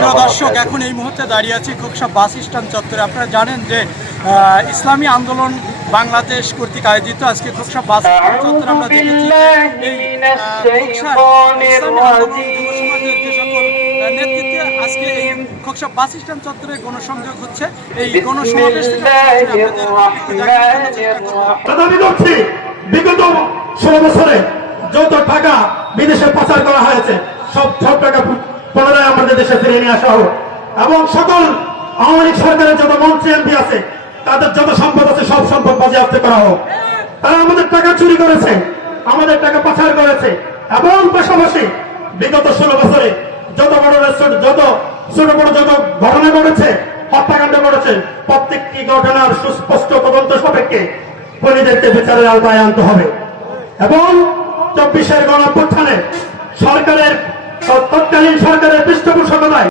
প্রিয় দর্শক, এখন এই মুহূর্তে দাঁড়িয়ে আছি খোকসা বাস স্ট্যান্ড চত্বরে। আপনারা জানেন যে ইসলামী আন্দোলন বাংলাদেশ কর্তৃক আয়োজিত আজকে খোকসা বাস স্ট্যান্ড চত্বরে আমরা হচ্ছে। বিদেশে পাচার করা হয়েছে। সব সব টাকা পুনরায় আমাদের দেশে ফিরে নিয়ে আসা হোক এবং সকল আওয়ামী লীগ সরকারের যত মন্ত্রী, এমপি আছে, তাদের যত সম্পদ আছে, সব সম্পদ বাজেয়াপ্ত করা হোক। তারা আমাদের টাকা চুরি করেছে, আমাদের টাকা পাচার করেছে, এবং পাশাপাশি বিগত ষোলো বছরে যত বড় রেস্টুরেন্ট যত ছোট বড় যত ঘটনা ঘটেছে, হত্যাকাণ্ড ঘটেছে, প্রত্যেকটি ঘটনার সুস্পষ্ট তদন্ত সাপেক্ষে পরিদেরকে বিচারের আওতায় আনতে হবে। এবং চব্বিশের সরকারের তৎকালীন সরকারের পৃষ্ঠপোষকতায়